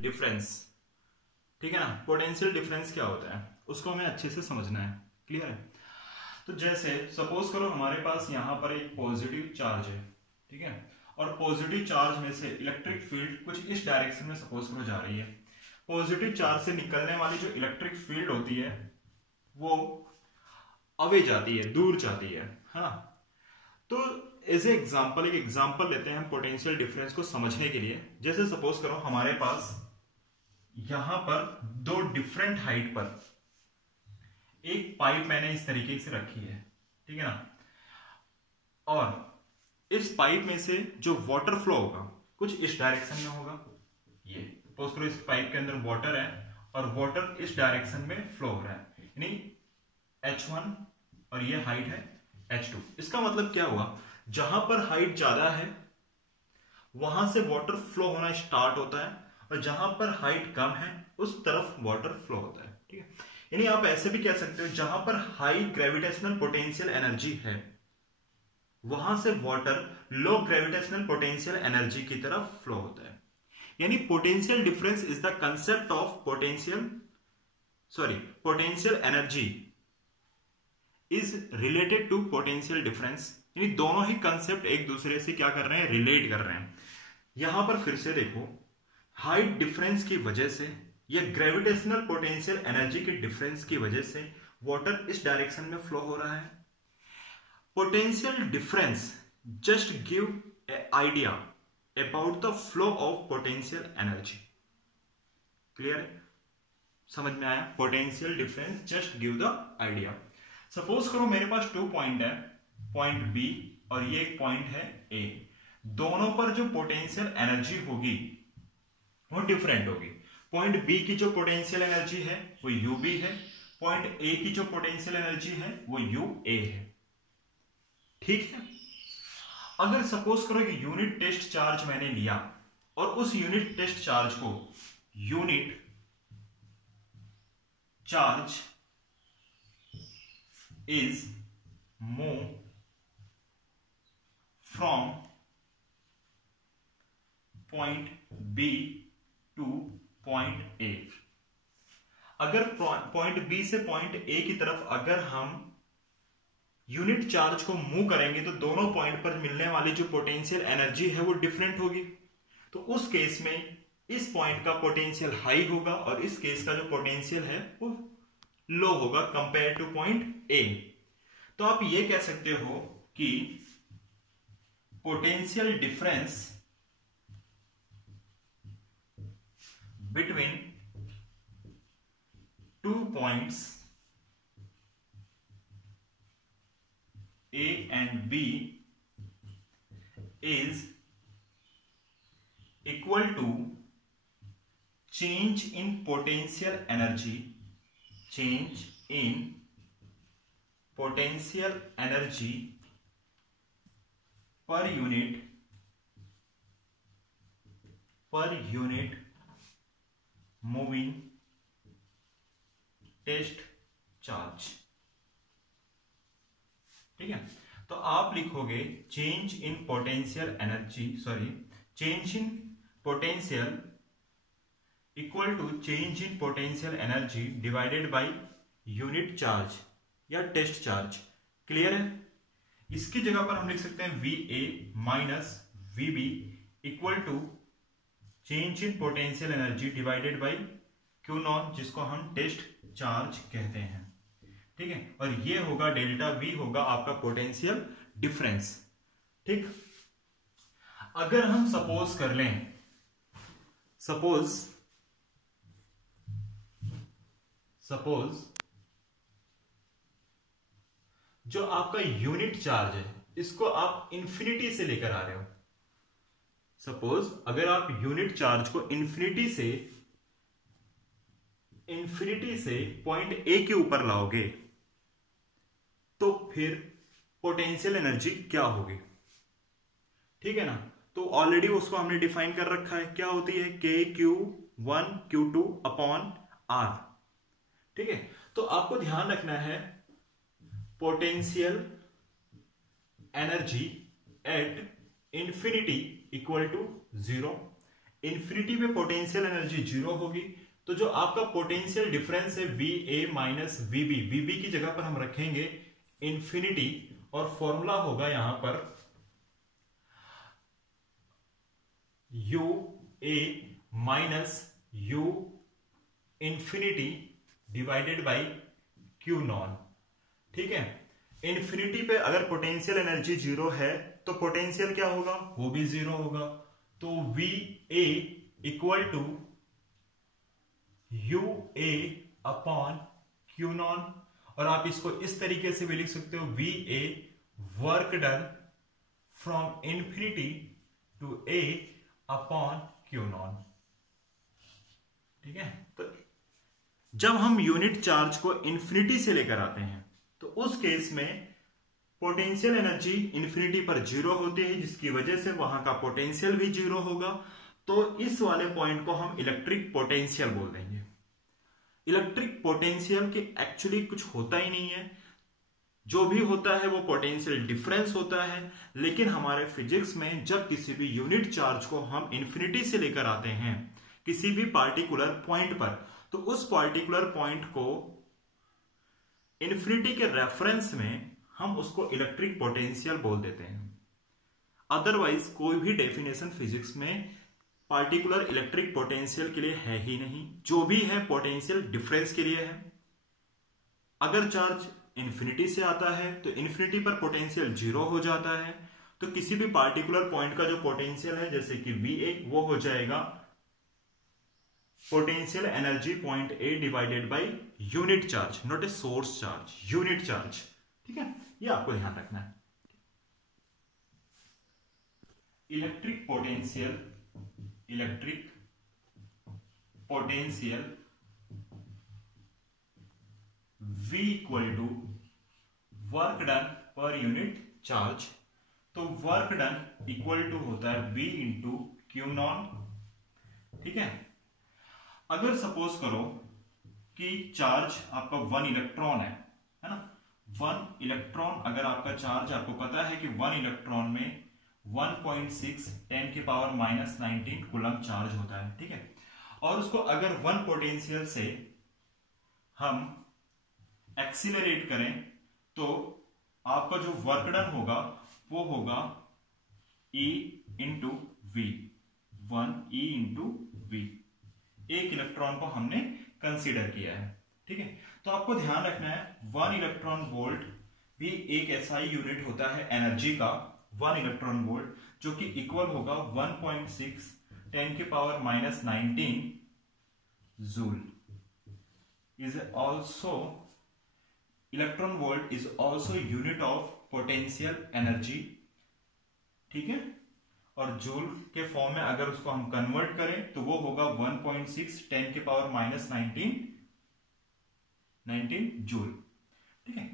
Difference, ठीक है ना। पोटेंशियल डिफरेंस क्या होता है उसको हमें अच्छे से समझना है, क्लियर है। तो जैसे सपोज करो हमारे पास यहाँ पर एक पॉजिटिव चार्ज है, ठीक है, और पॉजिटिव चार्ज में से इलेक्ट्रिक फील्ड कुछ इस डायरेक्शन में सपोज करो जा रही है। पॉजिटिव चार्ज से निकलने वाली जो इलेक्ट्रिक फील्ड होती है वो अवे जाती है, दूर जाती है ना। तो एज ए एग्जाम्पल, एक एग्जाम्पल लेते हैं हम पोटेंशियल डिफरेंस को समझने के लिए। जैसे सपोज करो हमारे पास यहां पर दो डिफरेंट हाइट पर एक पाइप मैंने इस तरीके से रखी है, ठीक है ना, और इस पाइप में से जो वाटर फ्लो होगा कुछ इस डायरेक्शन में होगा। ये सपोज करो इस पाइप के अंदर वाटर है और वाटर इस डायरेक्शन में फ्लो हो रहा है, यानी H1 और ये हाइट है H2। इसका मतलब क्या हुआ, जहां पर हाइट ज्यादा है वहां से वाटर फ्लो होना स्टार्ट होता है और जहां पर हाइट कम है उस तरफ वाटर फ्लो होता है, ठीक है। यानी आप ऐसे भी कह सकते हो जहां पर हाई ग्रेविटेशनल पोटेंशियल एनर्जी है वहां से water low gravitational potential energy की तरफ फ्लो होता है। यानी potential difference is the concept of potential energy is related to potential difference. यानी दोनों ही कंसेप्ट एक दूसरे से क्या कर रहे हैं, रिलेट कर रहे हैं। यहां पर फिर से देखो, हाइट डिफरेंस की वजह से या ग्रेविटेशनल पोटेंशियल एनर्जी के डिफरेंस की वजह से वाटर इस डायरेक्शन में फ्लो हो रहा है। Potential difference just give a idea about the flow of potential energy. Clear, समझ में आया? Potential difference just give the idea. Suppose करो मेरे पास 2 पॉइंट है, पॉइंट बी और ये एक पॉइंट है ए। दोनों पर जो पोटेंशियल एनर्जी होगी वो डिफरेंट होगी। पॉइंट बी की जो पोटेंशियल एनर्जी है वो यू बी है, पॉइंट ए की जो पोटेंशियल एनर्जी है वो यू ए है, ठीक है। अगर सपोज करो कि यूनिट टेस्ट चार्ज मैंने लिया और उस यूनिट टेस्ट चार्ज को unit charge is move from point B to point A। अगर पॉइंट B से पॉइंट A की तरफ अगर हम यूनिट चार्ज को मूव करेंगे तो दोनों पॉइंट पर मिलने वाली जो पोटेंशियल एनर्जी है वो डिफरेंट होगी। तो उस केस में इस पॉइंट का पोटेंशियल हाई होगा और इस केस का जो पोटेंशियल है वो लो होगा कंपेयर टू पॉइंट ए। तो आप ये कह सकते हो कि potential difference between 2 points A and B is equal to change in potential energy, change in potential energy per unit moving test charge, ठीक है। तो आप लिखोगे change in potential energy, change in potential equal to change in potential energy divided by unit charge या test charge. Clear है? इसकी जगह पर हम लिख सकते हैं VA minus VB equal to change in potential energy divided by Q0 जिसको हम टेस्ट चार्ज कहते हैं, ठीक है। और ये होगा डेल्टा V होगा आपका पोटेंशियल डिफरेंस, ठीक। अगर हम सपोज कर लें, सपोज जो आपका यूनिट चार्ज है इसको आप इंफिनिटी से लेकर आ रहे हो। सपोज अगर आप यूनिट चार्ज को इंफिनिटी से पॉइंट ए के ऊपर लाओगे तो फिर पोटेंशियल एनर्जी क्या होगी, ठीक है ना। तो ऑलरेडी उसको हमने डिफाइन कर रखा है, क्या होती है KQ1 Q2 अपॉन R, ठीक है। तो आपको ध्यान रखना है potential energy at infinity equal to 0 infinity पे पोटेंशियल एनर्जी 0 होगी, तो जो आपका पोटेंशियल डिफरेंस है VA माइनस VB की जगह पर हम रखेंगे इन्फिनिटी, और फॉर्मूला होगा यहां पर UA minus U infinity divided by Q naught. ठीक है, इन्फिनिटी पे अगर पोटेंशियल एनर्जी 0 है तो पोटेंशियल क्या होगा, वो भी 0 होगा। तो VA equal to UA upon Q naught, और आप इसको इस तरीके से भी लिख सकते हो VA work done from infinity to A upon Q naught. ठीक है, तो जब हम यूनिट चार्ज को इन्फिनिटी से लेकर आते हैं तो उस केस में पोटेंशियल एनर्जी इन्फिनिटी पर 0 होती है, जिसकी वजह से वहां का पोटेंशियल भी 0 होगा। तो इस वाले पॉइंट को हम इलेक्ट्रिक पोटेंशियल बोल देंगे। इलेक्ट्रिक पोटेंशियल के एक्चुअली कुछ होता ही नहीं है, जो भी होता है वो पोटेंशियल डिफरेंस होता है। लेकिन हमारे फिजिक्स में जब किसी भी यूनिट चार्ज को हम इन्फिनिटी से लेकर आते हैं किसी भी पार्टिकुलर पॉइंट पर, तो उस पार्टिकुलर पॉइंट को इन्फिनिटी के रेफरेंस में हम उसको इलेक्ट्रिक पोटेंशियल बोल देते हैं। अदरवाइज कोई भी डेफिनेशन फिजिक्स में पार्टिकुलर इलेक्ट्रिक पोटेंशियल के लिए है ही नहीं, जो भी है पोटेंशियल डिफरेंस के लिए है। अगर चार्ज इन्फिनिटी से आता है तो इन्फिनिटी पर पोटेंशियल 0 हो जाता है, तो किसी भी पार्टिकुलर पॉइंट का जो पोटेंशियल है जैसे कि VA, वो हो जाएगा potential energy point A divided by unit charge, not a source charge, unit charge. ठीक है, ये आपको ध्यान रखना है। Electric potential V equal to work done per unit charge. तो वर्क डन इक्वल टू होता है V इंटू Q नॉन। ठीक है, अगर सपोज करो कि चार्ज आपका 1 इलेक्ट्रॉन है ना, 1 इलेक्ट्रॉन अगर आपका चार्ज, आपको पता है कि 1 इलेक्ट्रॉन में 1.6 10 की पावर माइनस 19 कूलम चार्ज होता है। ठीक है, और उसको अगर 1 पोटेंशियल से हम एक्सीलरेट करें तो आपका जो वर्क डन होगा वो होगा E into V, 1E into V. एक इलेक्ट्रॉन को हमने कंसीडर किया है। ठीक है, तो आपको ध्यान रखना है 1 इलेक्ट्रॉन वोल्ट भी एक ऐसा ही यूनिट होता है एनर्जी का, 1 इलेक्ट्रॉन वोल्ट, जो कि इक्वल होगा 1.6 10 की power minus 19 joule. Is also electron volt is also unit of potential energy. ठीक है, और जूल के फॉर्म में अगर उसको हम कन्वर्ट करें तो वो होगा 1.6 10 की पावर माइनस 19 जूल। ठीक है,